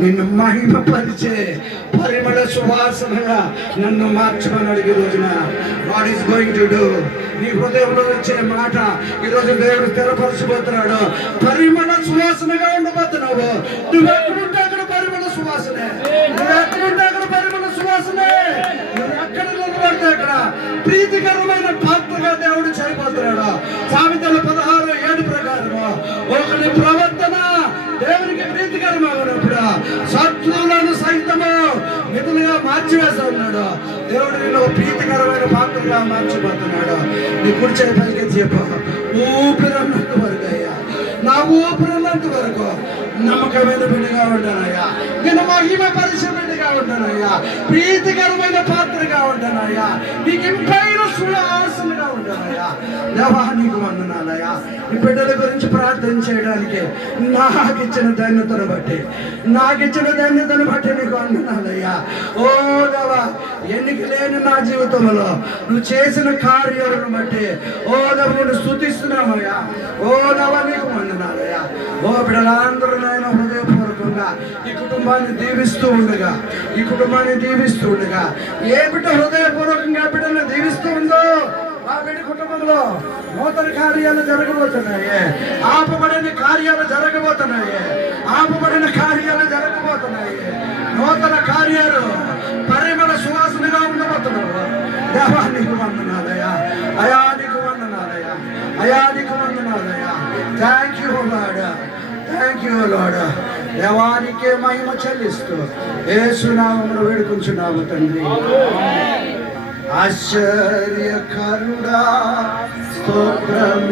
నిన్ను మహిమపరిచే పరిమళ సువాసనగా నన్ను మార్చమని ఈ రోజున what is going to do. నీ హృదయంలో వచ్చే మాట ఈరోజు దేవుడు స్థిరపరచబోతున్నాడు. పరిమళ సువాసనగా ఉండబోతున్నావు. నువ్వు ఎక్కడుంటే అక్కడ పరిమళ సువాసనే, నువ్వు ఎక్కడుంటే అక్కడ పరిమళ సువాసనే, నువ్వు ఎక్కడ నిలబడితే అక్కడ ప్రీతికరమైన పాత్రగా దేవుడు చేయబోతున్నాడు. సామెతలు 16:7 ప్రకారము ఒకరి ప్రవర్తన దేవునికి ప్రీతికరమైనప్పుడు శత్రువులను సైతము మిగులుగా మార్చివేస్తా ఉన్నాడు. దేవుడు నేను ప్రీతికరమైన పాత్రగా మార్చిపోతున్నాడు. నీ కుడిచే పలికి చెప్పు, ఊపిరన్నంత వరకు అయ్యా, నా ఊపిరన్నంత వరకు నమ్మకమైన బిడ్డగా ఉంటానయ్యా, నేను మహిమ పరిచయ బిడ్డగా ఉంటానయ్యా, ప్రీతికరమైన పాత్రగా ఉంటానయ్యా, నీకు ఇంపైన సువాసనగా ఉంటానయ్యా. దేవా నీకు వందనాలయ్యా. ఈ బిడ్డల గురించి ప్రార్థన చేయడానికి నాకు ఇచ్చిన ధన్యతను బట్టి నీకు వందనాలయ్యా. ఓ దేవా, ఎన్నిక లేని నా జీవితంలో నువ్వు చేసిన కార్యాలను బట్టి ఓ దేవ నేను స్తుతిస్తున్నామయ్యా. ఓ దేవా నీకు వందనాలయ్యా. ఓ బిడ్డలందరూ నాయన హృదయపూర్వకంగా ఈ కుటుంబాన్ని దీవిస్తూ ఉండగా ఏ బిడ్డ హృదయపూర్వకంగా బిడ్డను దీవిస్తూ ఉందో ఆ బిడ్డ కుటుంబంలో నూతన కార్యాలు జరగబోతున్నాయి. ఆపబడిన కార్యాలు జరగబోతున్నాయి. నూతన కార్యాలు పరిమళ సువాసనగా ఉండబోతున్నావు. దేవా నీకు వందనాలయ్యా. నీకు వందనాలయ్యా. Thank you lord. దేవానికే మహిమ చెల్లిస్తూ యేసు నామములో వేడుకుంటున్నాము తండ్రి. ఆశ్చర్యకరుడా స్తోత్రం.